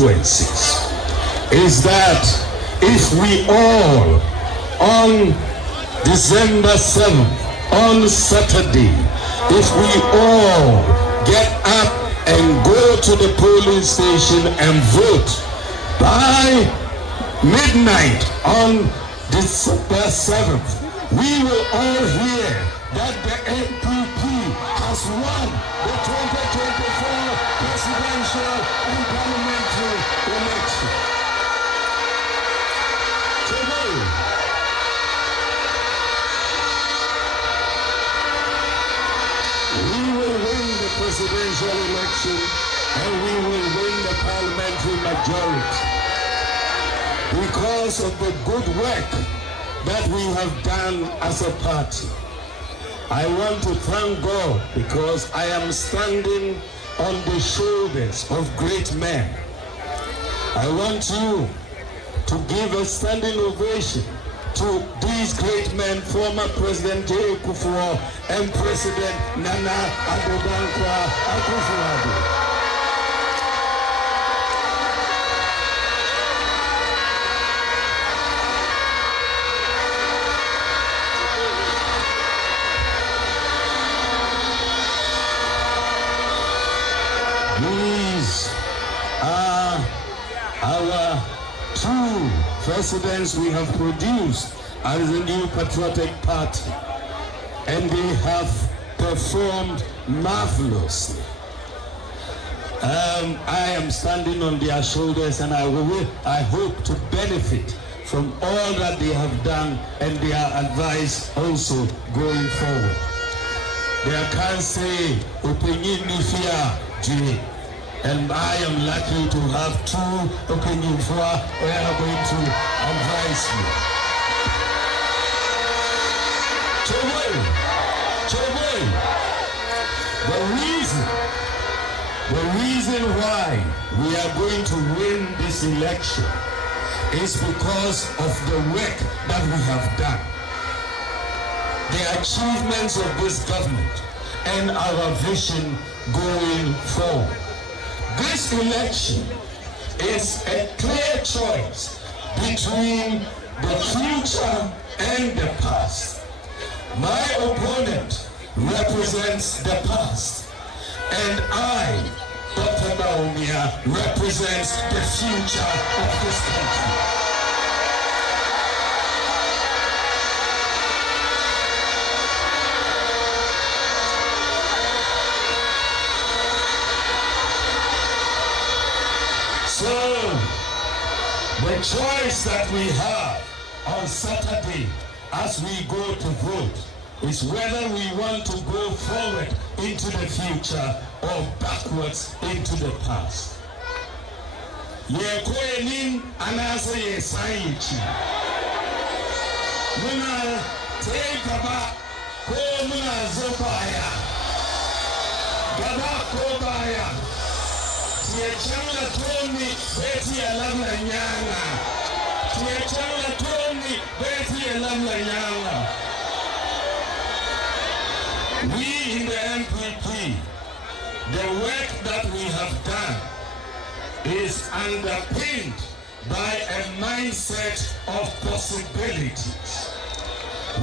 consequences is that if we all, on December 7th, on Saturday, if we all get up and go to the polling station and vote by midnight on December 7th, we will all hear that the NPP has won the 2024 presidential and parliamentary election. Today, we will win the presidential election and we will win the parliamentary majority because of the good work that we have done as a party. I want to thank God because I am standing on the shoulders of great men. I want you to give a standing ovation to these great men, former President J. Kufuor and President Nana Addo Akufo-Addo. These are our two presidents we have produced as a new patriotic party, and they have performed marvelously. I am standing on their shoulders, and I hope to benefit from all that they have done and their advice also going forward. They can't say opinion fear. And I am lucky to have two opinions who are going to advise me. The reason why we are going to win this election is because of the work that we have done, the achievements of this government, and our vision going forward. This election is a clear choice between the future and the past. My opponent represents the past, and I, Dr. BAWUMIA, represents the future of this country. So, the choice that we have on Saturday as we go to vote is whether we want to go forward into the future or backwards into the past. Yekoenin anase yesanyichi. Muna tekaba ko muna zobaya. Gaba ko baya. Tiechanga Tony beti alamla nyanga. Tiechanga Tony beti alamla nyanga. We in the NPP, the work that we have done is underpinned by a mindset of possibilities.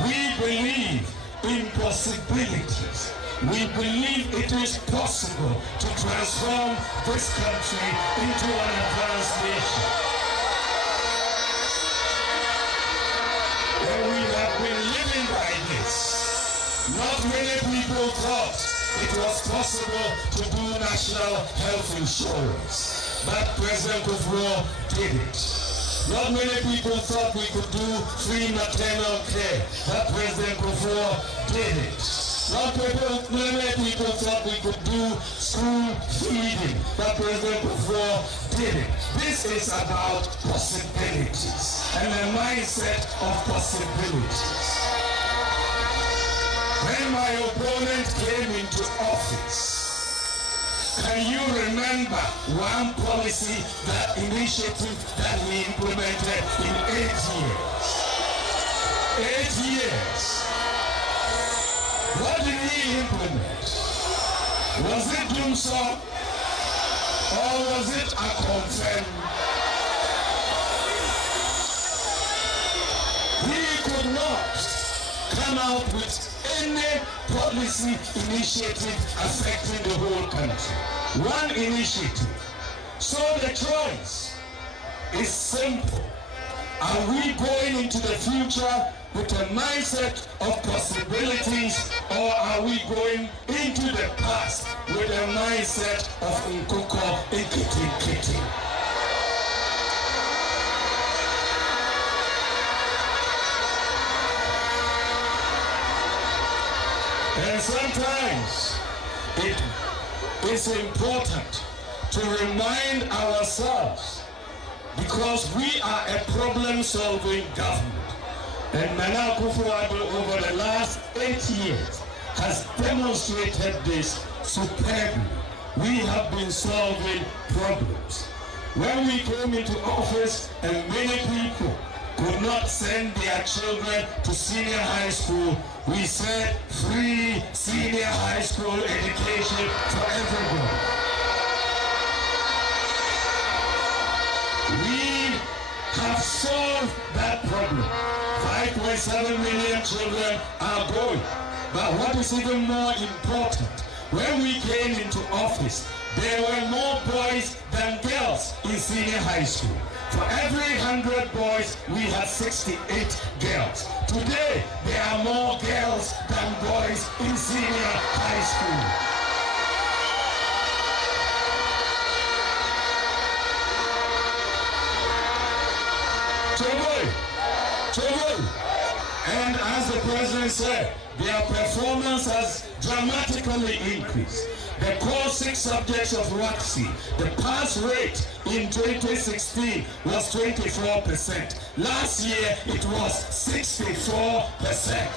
We believe in possibilities. We believe it is possible to transform this country into an advanced nation. And we have been living by this. Not many people thought it was possible to do national health insurance, but President Kufuor did it. Not many people thought we could do free maternal care, but President Kufuor did it. Not many people thought we could do school feeding, but President Kufuor did it. This is about possibilities and a mindset of possibilities. When my opponent came into office, can you remember one policy, that initiative that we implemented in 8 years? 8 years. What did we implement? Was it doom song? Or was it a confirm? He could not come out with any policy initiative affecting the whole country. One initiative. So the choice is simple. Are we going into the future with a mindset of possibilities, or are we going into the past with a mindset of Nkoko Nkiti? And sometimes it is important to remind ourselves, because we are a problem-solving government. And Nana Akufo-Addo over the last 8 years has demonstrated this superbly. We have been solving problems. When we came into office and many people could not send their children to senior high school, we said free senior high school education for everyone. We have solved that problem. 5.7 million children are going. But what is even more important, when we came into office, there were more boys than girls in senior high school. For every 100 boys, we had 68 girls. Today, there are more girls than boys in senior high school. And as the president said, their performance has dramatically increased. The core 6 subjects of WACC, the pass rate in 2016 was 24%. Last year, it was 64%.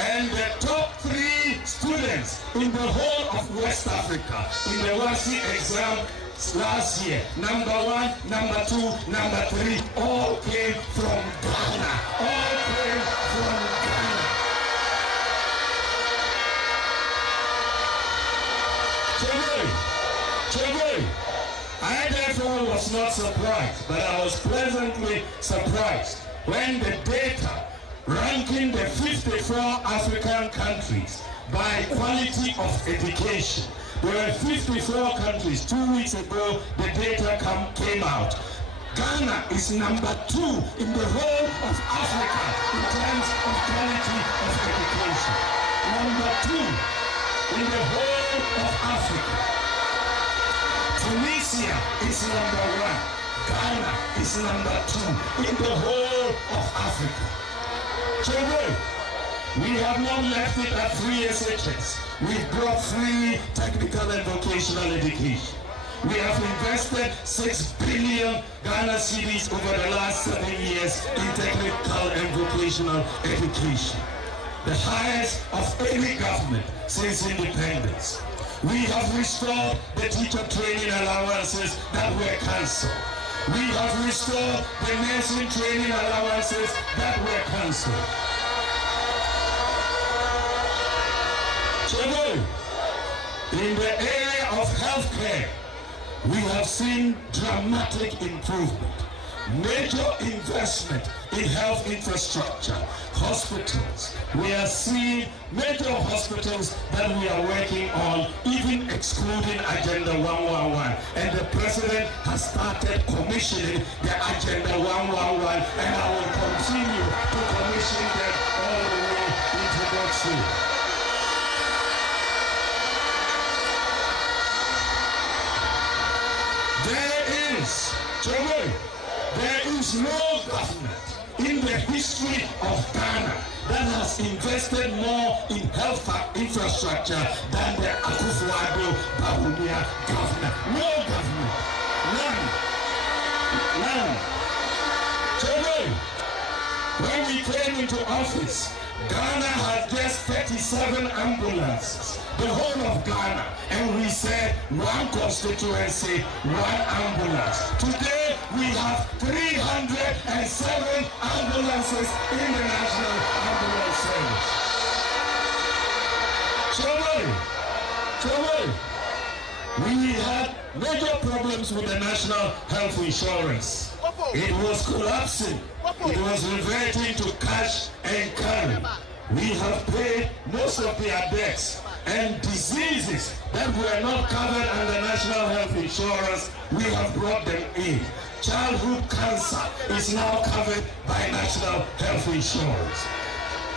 And the top 3 students in the whole of West Africa in the WACC exam last year, number 1, number 2, number 3, all came from Ghana. All came from Ghana. I therefore was not surprised, but I was pleasantly surprised when the data ranking the 54 African countries by quality of education. There were 54 countries. 2 weeks ago, the data came out. Ghana is number 2 in the whole of Africa in terms of quality of education. Number 2 in the whole of Africa. Tunisia is number 1. Ghana is number 2 in the whole of Africa. Children, we have not left it at free SHS. We've brought free technical and vocational education. We have invested 6 billion Ghana cedis over the last 7 years in technical and vocational education. The highest of any government since independence. We have restored the teacher training allowances that were cancelled. We have restored the nursing training allowances that were cancelled. In the area of healthcare, we have seen dramatic improvement. Major investment in health infrastructure, hospitals. We are seeing major hospitals that we are working on, even excluding Agenda 111. And the president has started commissioning the Agenda 111, and I will continue to commission them all the way into next year. There is no government in the history of Ghana that has invested more in health infrastructure than the Akufo-Addo BAWUMIA government. No government. None. When we came into office, Ghana had just 37 ambulances, the whole of Ghana, and we said 1 constituency, 1 ambulance. Today we have 307 ambulances in the National Ambulance Service. We had major problems with the national health insurance. It was collapsing. It was reverting to cash and carry. We have paid most of their debts, and diseases that were not covered under national health insurance, we have brought them in. Childhood cancer is now covered by national health insurance.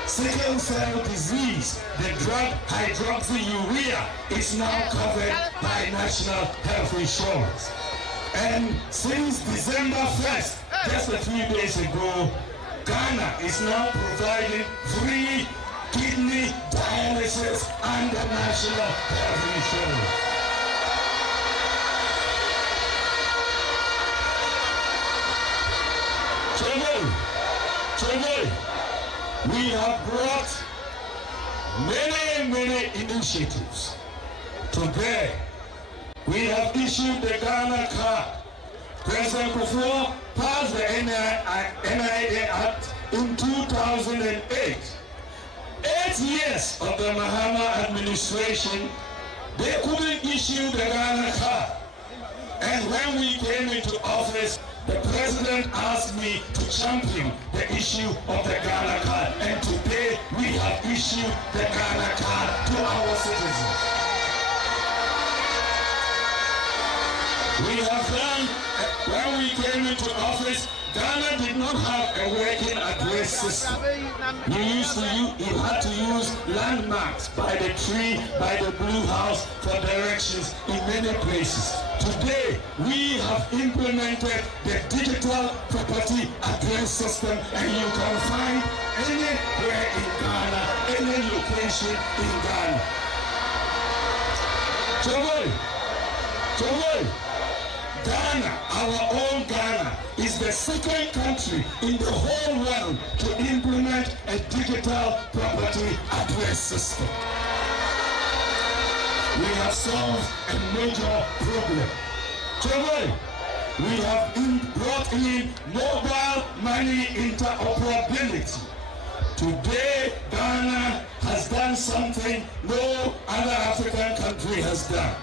Sickle cell disease, the drug hydroxyurea, is now covered by national health insurance. And since December 1st, just a few days ago, Ghana is now providing free kidney dialysis under national health insurance. We have brought many initiatives to bear. We have issued the Ghana card. President Kufuor passed the NIA Act in 2008. 8 years of the Mahama administration, they couldn't issue the Ghana card. And when we came into office, the president asked me to champion the issue of the Ghana card. And today, we have issued the Ghana card to our citizens. We have done, when we came into office, Ghana did not have a working address system. You had to use landmarks by the tree, by the blue house for directions in many places. Today, we have implemented the digital property address system, and you can find anywhere in Ghana, any location in Ghana. Ghana, our own Ghana, is the second country in the whole world to implement a digital property address system. We have solved a major problem. We have brought in mobile money interoperability. Today, Ghana has done something no other African country has done.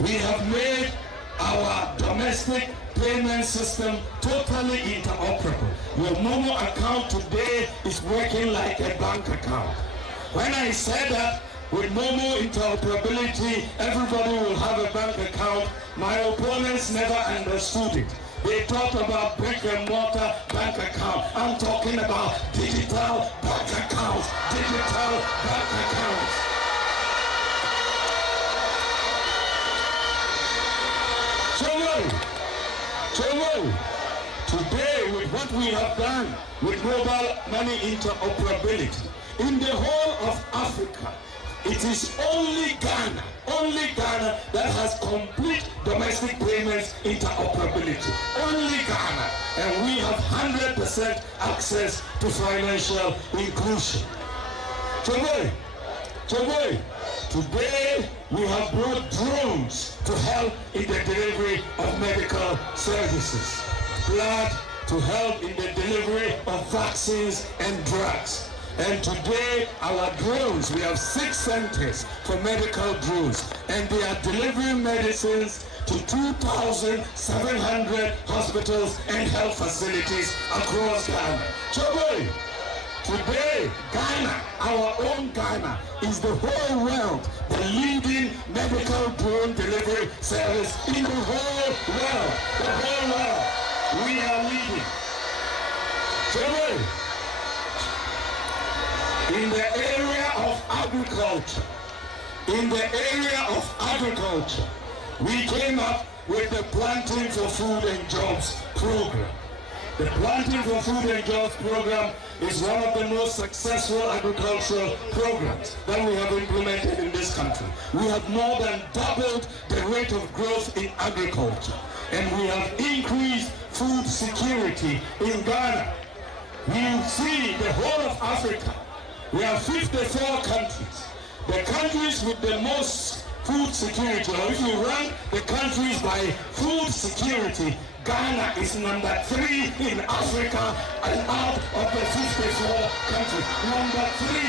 We have made our domestic payment system totally interoperable. Your Momo account today is working like a bank account. When I said that with Momo interoperability, everybody will have a bank account, my opponents never understood it. They talked about brick and mortar bank account. I'm talking about digital bank accounts. Digital bank accounts. Today, with what we have done with mobile money interoperability, in the whole of Africa, it is only Ghana that has complete domestic payments interoperability. Only Ghana. And we have 100% access to financial inclusion. Today, we have brought drones to help in the delivery of medical services. Blood to help in the delivery of vaccines and drugs. And today, our drones, we have 6 centers for medical drones, and they are delivering medicines to 2,700 hospitals and health facilities across Ghana. Today, Ghana, our own Ghana, is the whole world, the leading medical drone delivery service in the whole world. The whole world. We are leading. In the area of agriculture, we came up with the Planting for Food and Jobs program. The Planting for Food and Jobs program is one of the most successful agricultural programs that we have implemented in this country. We have more than doubled the rate of growth in agriculture, and we have increased food security in Ghana. We see the whole of Africa. We have 54 countries. The countries with the most food security, or if you rank the countries by food security, Ghana is number 3 in Africa and out of the 54 countries. Number 3.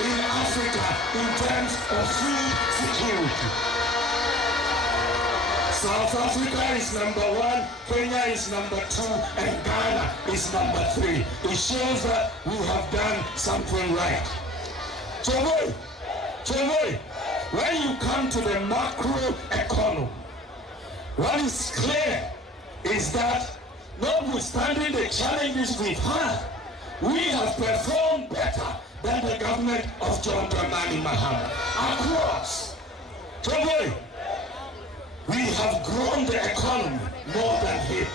in Africa in terms of food security. South Africa is number 1, Kenya is number 2, and Ghana is number 3. It shows that we have done something right. Choboy, when you come to the macro economy, what is clear is that notwithstanding the challenges we've had, we have performed better than the government of John Dramani Mahama. Across, Choboy, we have grown the economy more than him.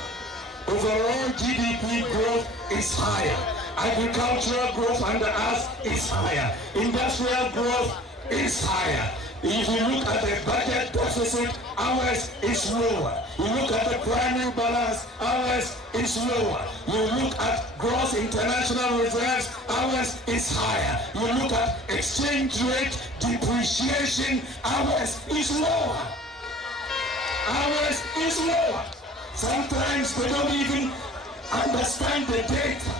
Overall GDP growth is higher. Agricultural growth under us is higher. Industrial growth is higher. If you look at the budget deficit, ours is lower. You look at the primary balance, ours is lower. You look at gross international reserves, ours is higher. You look at exchange rate depreciation, ours is lower. Ours is lower. Sometimes they don't even understand the data.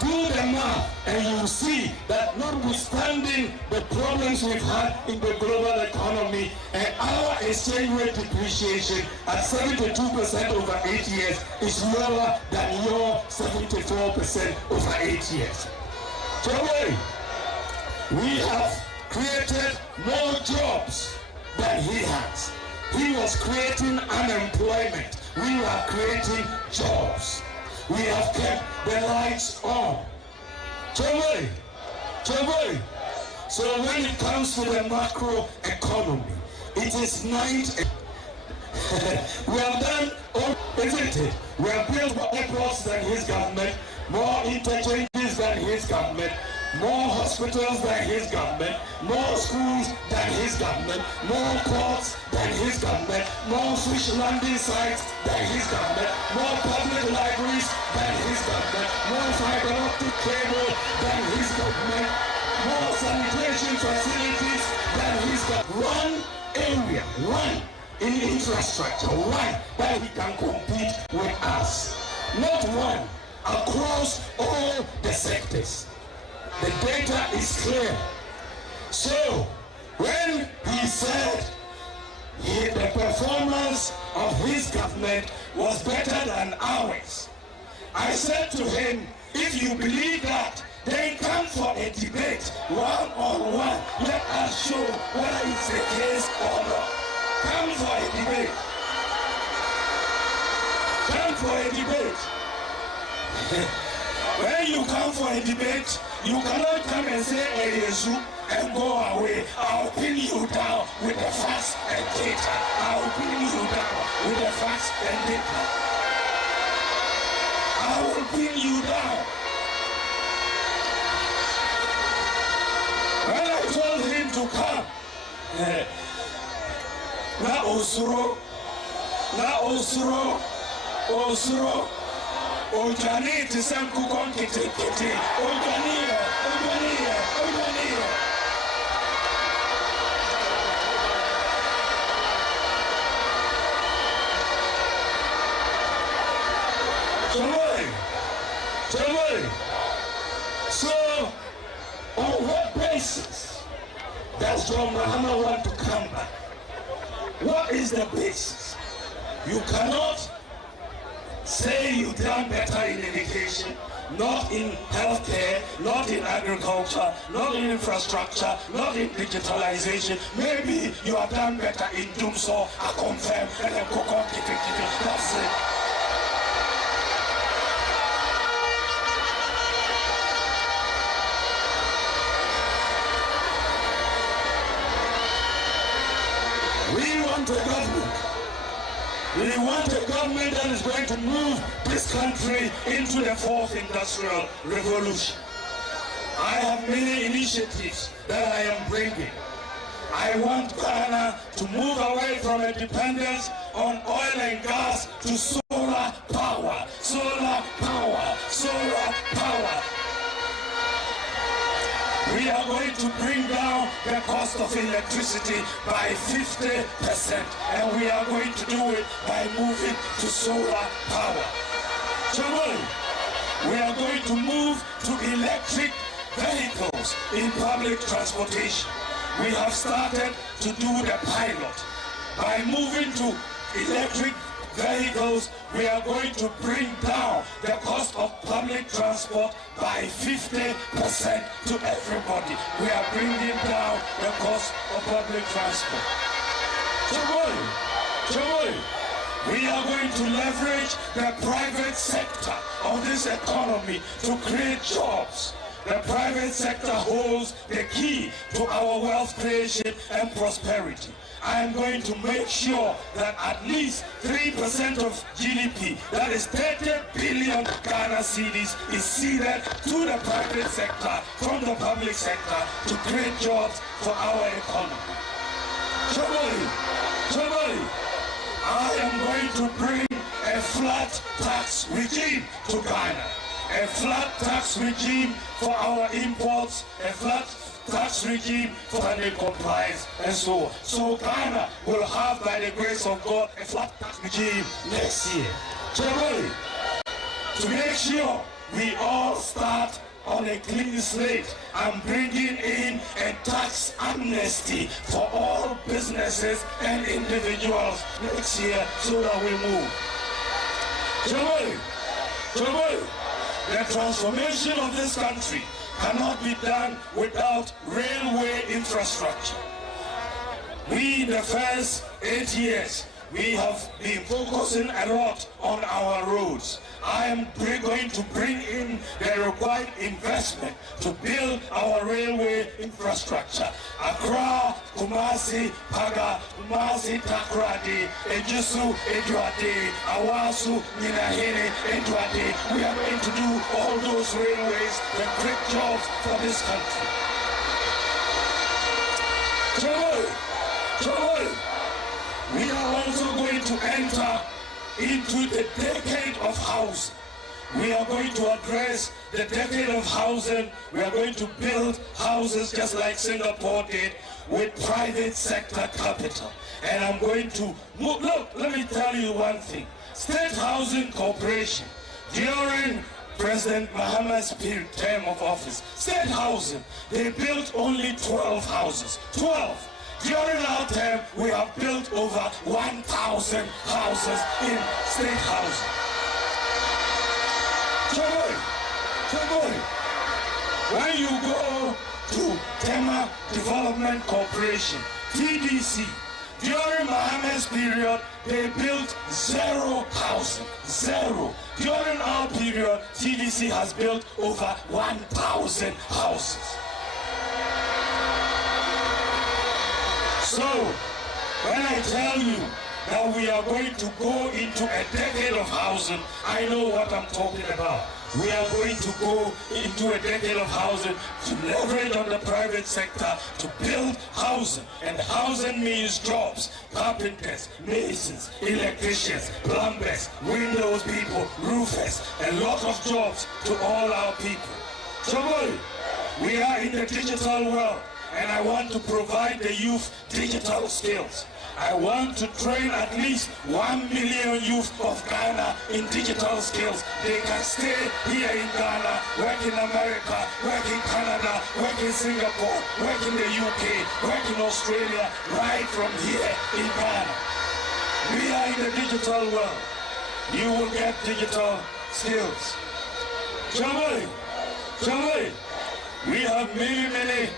Do the math and you see that notwithstanding the problems we've had in the global economy, and our exchange rate depreciation at 72% over 8 years is lower than your 74% over 8 years. So we have created more jobs than he has. He was creating unemployment. We are creating jobs. We have kept the lights on. Choboy. So when it comes to the macro economy, it is 90. We have done all, isn't it? We have built more airports than his government, more interchanges than his government, more hospitals than his government, more schools than his government, more ports than his government, more fish landing sites than his government, more public libraries than his government, more fiber optic cable than his government, more sanitation facilities than his government. One in infrastructure, one that he can compete with us. Not one, across all the sectors. The data is clear. So, when he said the performance of his government was better than ours, I said to him, if you believe that, then come for a debate, one-on-one. Let us show whether it's the case or not. Come for a debate. Come for a debate. When you come for a debate, you cannot come and say, hey, Yesu, and go away. I'll pin you down with the facts and data. I'll pin you down with the facts and data. I will pin you down. When I told him to come, na osuro, Ojani to some kukon kiti. Ojani. Choboy. So, on what basis does John Mahama want to come back? What is the basis? You cannot say you've done better in education, not in healthcare, not in agriculture, not in infrastructure, not in digitalization. Maybe you have done better in Dumso, I confirm, and then Kokon, that's it. We want a government. We want a government that is going to move this country into the fourth industrial revolution. I have many initiatives that I am bringing. I want Ghana to move away from a dependence on oil and gas to solar power. We are going to bring down the cost of electricity by 50%, and we are going to do it by moving to solar power. So we are going to move to electric vehicles in public transportation. We have started to do the pilot. By moving to electric vehicles, we are going to bring down the cost of public transport by 50% to everybody. We are bringing down the cost of public transport. We are going to leverage the private sector of this economy to create jobs. The private sector holds the key to our wealth creation and prosperity. I am going to make sure that at least 3% of GDP, that is 30 billion Ghana cedis, is ceded to the private sector from the public sector to create jobs for our economy. I am going to bring a flat tax regime to Ghana. A flat tax regime for our imports, a flat tax regime for funding compliance, and so on. So Ghana will have, by the grace of God, a flat tax regime next year. To make sure we all start on a clean slate, I'm bringing in a tax amnesty for all businesses and individuals next year so that we move. The transformation of this country cannot be done without railway infrastructure. We, in the first 8 years, we have been focusing a lot on our roads. I am going to bring in the required investment to build our railway infrastructure. Accra, Kumasi, Paga, Kumasi, Takoradi, Ejisu, Eduade, Awasu, Ninahene, Eduade. We are going to do all those railways and create jobs for this country. We are also going to enter into the decade of housing. We are going to address the decade of housing. We are going to build houses just like Singapore did with private sector capital. And I'm going to move. Look, let me tell you one thing. State Housing Corporation, during President Mahama's term of office, state housing, they built only 12 houses. 12. During our term, we have built over 1,000 houses in state housing. When you go to Tema Development Corporation, TDC, during Mahama's period, they built 0 housing. 0. During our period, TDC has built over 1,000 houses. So, when I tell you that we are going to go into a decade of housing, I know what I'm talking about. We are going to go into a decade of housing to leverage on the private sector to build housing. And housing means jobs, carpenters, masons, electricians, plumbers, windows people, roofers, a lot of jobs to all our people. So we are in the digital world. And I want to provide the youth digital skills. I want to train at least 1 million youth of Ghana in digital skills. They can stay here in Ghana, work in America, work in Canada, work in Singapore, work in the UK, work in Australia, right from here in Ghana. We are in the digital world. You will get digital skills. Jamai, we have many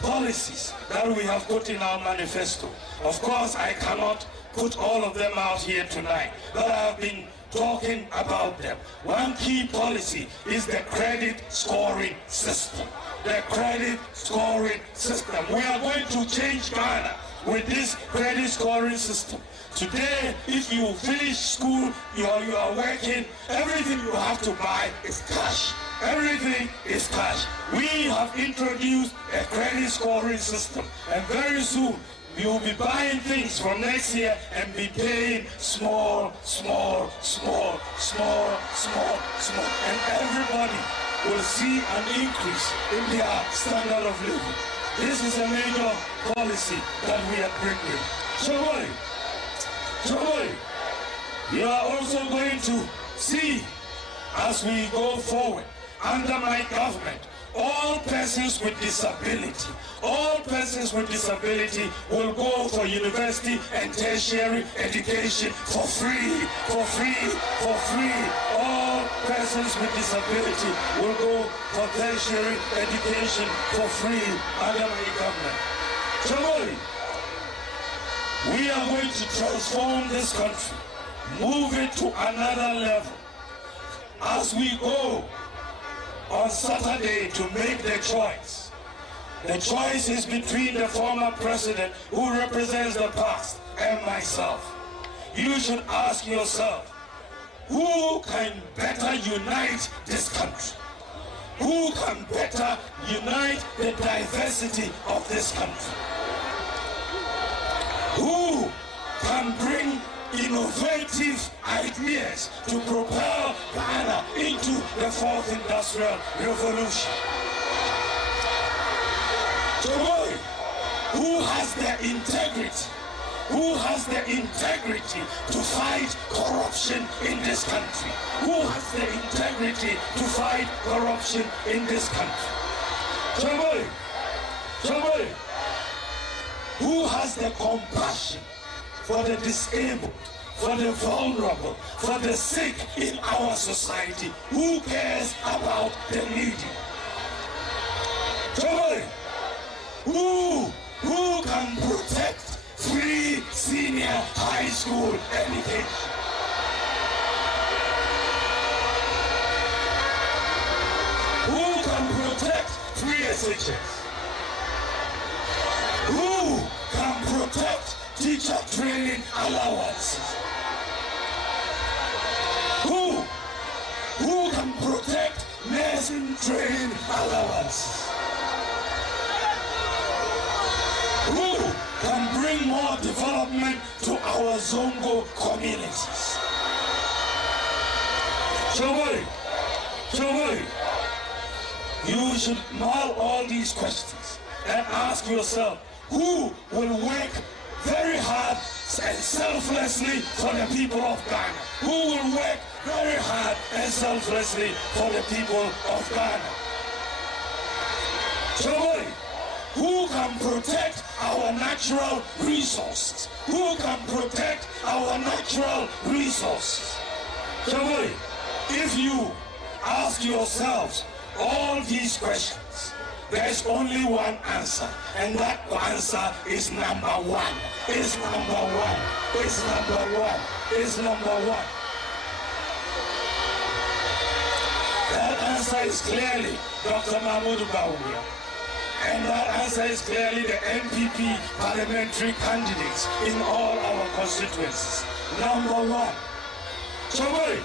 policies that we have put in our manifesto. Of course, I cannot put all of them out here tonight, but I have been talking about them. One key policy is the credit scoring system. The credit scoring system. We are going to change Ghana with this credit scoring system. Today, if you finish school, you are working, everything you have to buy is cash. Everything is cash. We have introduced a credit scoring system, and very soon we will be buying things from next year and be paying small, and everybody will see an increase in their standard of living. This is a major policy that we are bringing. So we are also going to see, as we go forward, under my government, all persons with disability, will go for university and tertiary education for free. All persons with disability will go for tertiary education for free under my government. So we are going to transform this country, move it to another level. As we go on Saturday to make the choice is between the former president who represents the past and myself. You should ask yourself, who can better unite this country? Who can better unite the diversity of this country? Who can bring innovative ideas to propel Ghana into the fourth industrial revolution? So who has the integrity? Who has the integrity to fight corruption in this country? Who has the integrity to fight corruption in this country? Somebody who has the compassion for the disabled, for the vulnerable, for the sick in our society? Who cares about the needy? Somebody who can protect free senior high school education? Who can protect free SHS? Who can protect teacher training allowances? Who can protect nursing training allowances? Who can bring more development to our Zongo communities? Somebody, you should mull all these questions and ask yourself, who will work very hard and selflessly for the people of Ghana? Who will work very hard and selflessly for the people of Ghana? Somebody who can protect our natural resources? Who can protect our natural resources? Somebody, if you ask yourselves all these questions, there's only one answer, and that answer is number one. It's number one. It's number one. It's number one. That answer is clearly Dr. BAWUMIA. And that answer is clearly the NPP parliamentary candidates in all our constituencies. Number one. Somebody,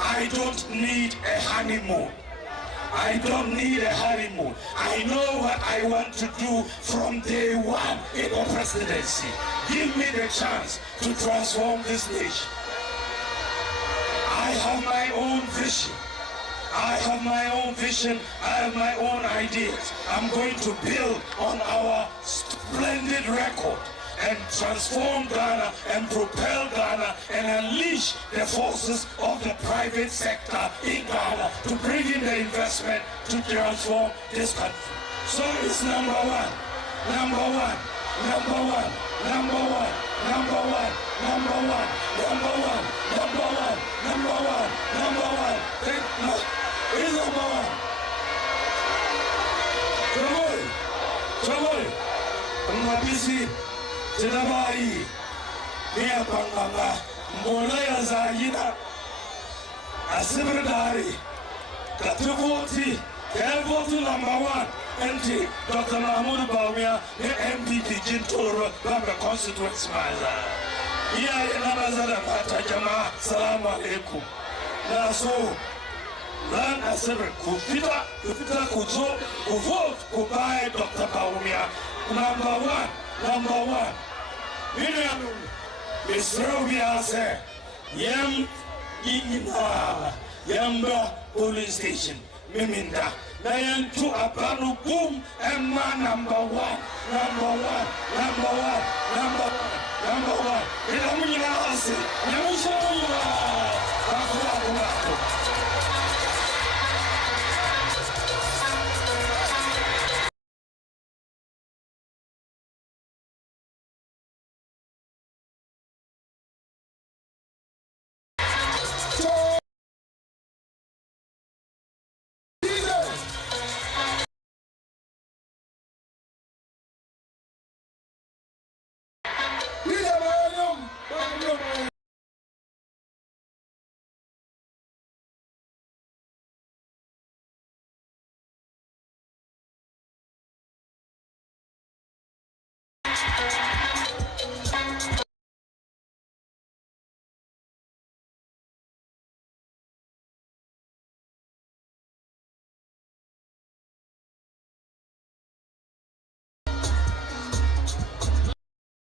I don't need a honeymoon. I don't need a honeymoon. I know what I want to do from day one in the presidency. Give me the chance to transform this nation. I have my own vision. I have my own vision. I have my own ideas. I'm going to build on our splendid record and transform Ghana and propel Ghana and unleash the forces of the private sector in Ghana to bring in the investment to transform this country. So it's number one. Tinabai, Mia Panganga, Molaya Zayina, Asibradari, Katuvoti, Elvoti number one, NT, Dr. BAWUMIA, the MPP Jintoro, Banga constituency Maza. Iya Namazada Patajama, Salam Alaikum. Naso, Lan Asibra, Kufita, Kuzo, Kuvote, Kubai, Dr. BAWUMIA, number one. Miriam, Mr. say, Yam Inina, Yamba police station, Miminda, Nayan to Apanu Boom, and man number one. Ilamina Asi, Yamusha,